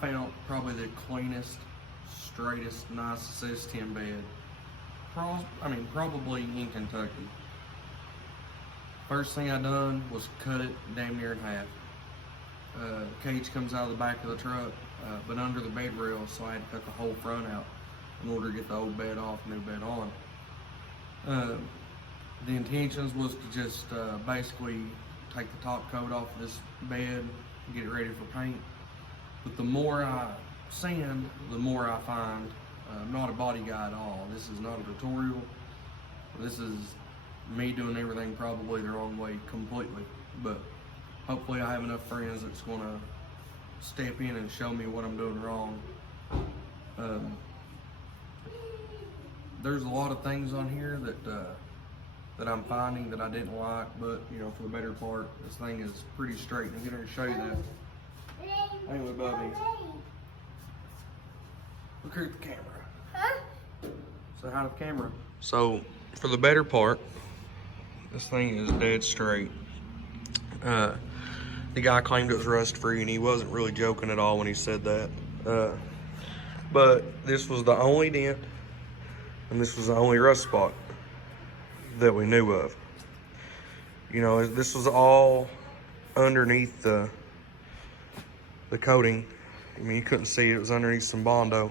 felt probably the cleanest, straightest, nicest S10 bed. Probably in Kentucky. First thing I done was cut it damn near in half. Cage comes out of the back of the truck, but under the bed rail, so I had to cut the whole front out in order to get the old bed off, new bed on. The intentions was to just basically take the top coat off of this bed, get it ready for paint. But the more I sand, the more I find. I'm not a body guy at all. This is not a tutorial. This is me doing everything probably the wrong way completely. But hopefully I have enough friends that's gonna step in and show me what I'm doing wrong. There's a lot of things on here that I'm finding that I didn't like, but you know, for the better part, this thing is pretty straight. I'm gonna show you that. Anyway, Bubby, look here at the camera. Say hi to the camera. So, for the better part, this thing is dead straight. The guy claimed it was rust free, and he wasn't really joking at all when he said that. But this was the only dent, and this was the only rust spot that we knew of. You know, this was all underneath the coating. I mean, you couldn't see it. It was underneath some Bondo.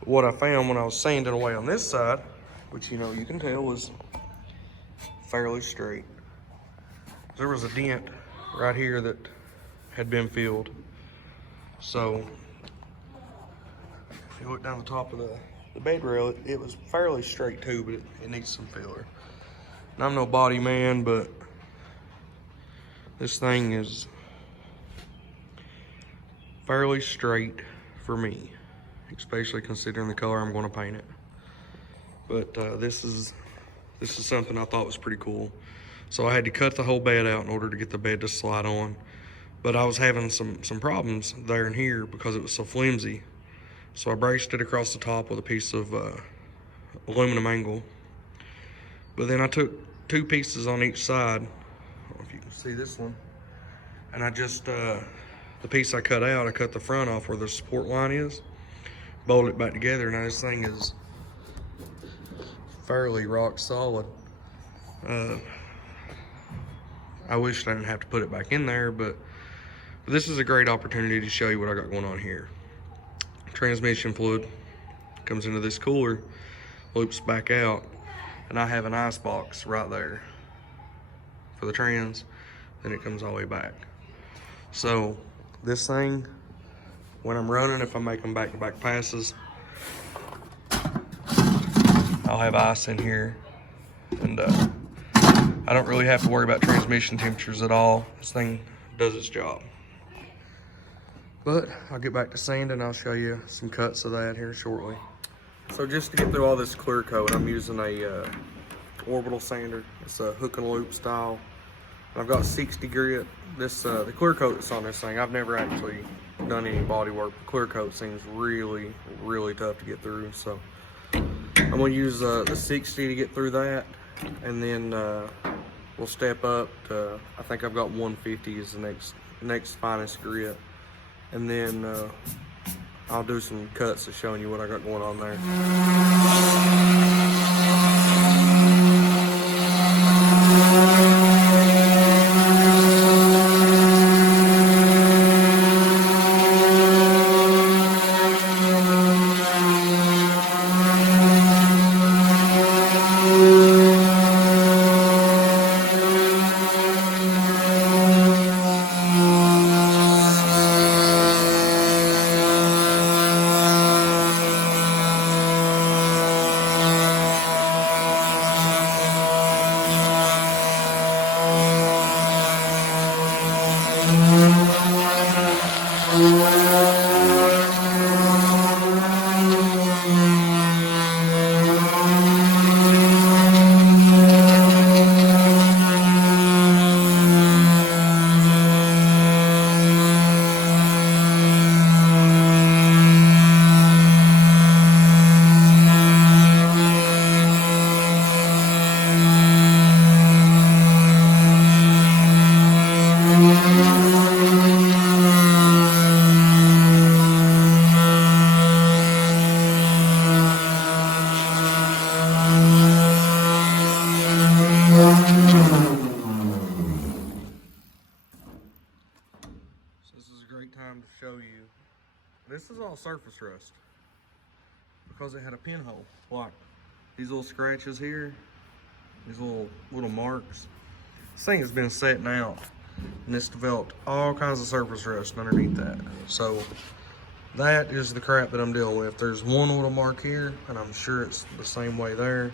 But what I found when I was sanding away on this side, which, you know, you can tell was fairly straight. There was a dent right here that had been filled. So if you look down the top of the bed rail, it was fairly straight too, but it needs some filler. And I'm no body man, but this thing is fairly straight for me, especially considering the color I'm going to paint it. But this is something I thought was pretty cool. So I had to cut the whole bed out in order to get the bed to slide on. But I was having some problems there and here because it was so flimsy. So I braced it across the top with a piece of aluminum angle. But then I took 2 pieces on each side. I don't know if you can see this one. And I just, the piece I cut out, I cut the front off where the support line is, bolted it back together. Now this thing is fairly rock solid. I wish I didn't have to put it back in there, but this is a great opportunity to show you what I got going on here. Transmission fluid comes into this cooler, loops back out, and I have an ice box right there for the trans, then it comes all the way back. So this thing, when I'm running, if I make them back-to-back passes, I'll have ice in here, and I don't really have to worry about transmission temperatures at all. This thing does its job. But I'll get back to sanding. I'll show you some cuts of that here shortly. So just to get through all this clear coat, I'm using a orbital sander. It's a hook and loop style. I've got 60 grit. This the clear coat that's on this thing, I've never actually done any body work. The clear coat seems really, really tough to get through. So I'm gonna use the 60 to get through that, and then we'll step up to, I think I've got 150 is the next finest grit, and then I'll do some cuts of showing you what I got going on there. all surface rust because it had a pinhole. Like these little scratches here, these little marks. This thing has been setting out and it's developed all kinds of surface rust underneath that. So that is the crap that I'm dealing with. There's one little mark here, and I'm sure it's the same way there.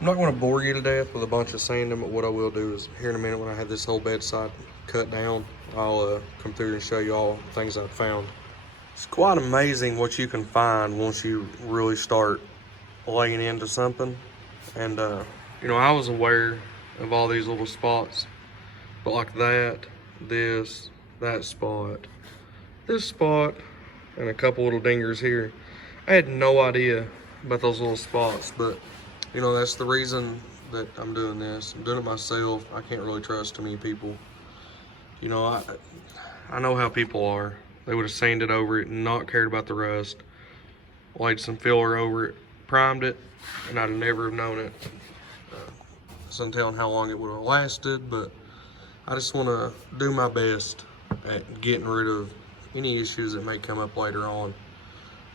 I'm not going to bore you to death with a bunch of sanding, but what I will do is here in a minute when I have this whole bedside cut down, I'll come through and show you all the things I've found. It's quite amazing what you can find once you really start laying into something. And you know, I was aware of all these little spots, but like that spot, this spot, and a couple little dingers here, I had no idea about those little spots. But you know, that's the reason that I'm doing this. I'm doing it myself. I can't really trust too many people. You know, I know how people are. They would have sanded over it and not cared about the rust, laid some filler over it, primed it, and I'd never have known it. It's untelling how long it would have lasted, but I just want to do my best at getting rid of any issues that may come up later on.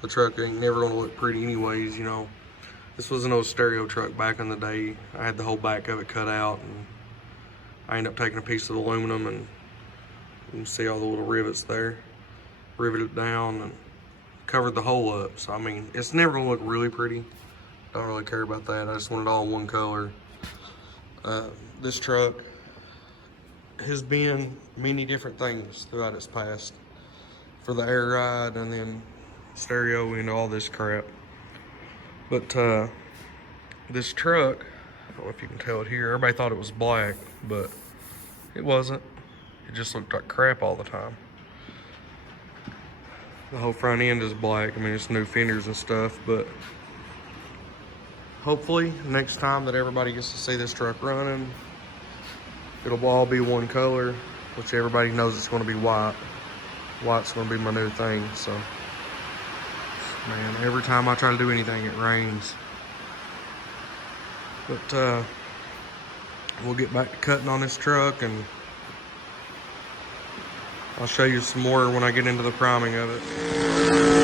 The truck ain't never going to look pretty anyways, you know. This was an old stereo truck back in the day. I had the whole back of it cut out, and I ended up taking a piece of aluminum, and you can see all the little rivets there. Riveted it down and covered the hole up. So I mean, it's never gonna look really pretty. Don't really care about that. I just want it all one color. This truck has been many different things throughout its past. For the air ride and then stereo and all this crap. But this truck, I don't know if you can tell it here, everybody thought it was black, but it wasn't. It just looked like crap all the time. The whole front end is black. I mean, it's new fenders and stuff, but hopefully next time that everybody gets to see this truck running, it'll all be one color, which everybody knows it's going to be white. White's going to be my new thing. So, man, every time I try to do anything, it rains. But we'll get back to cutting on this truck, and I'll show you some more when I get into the priming of it.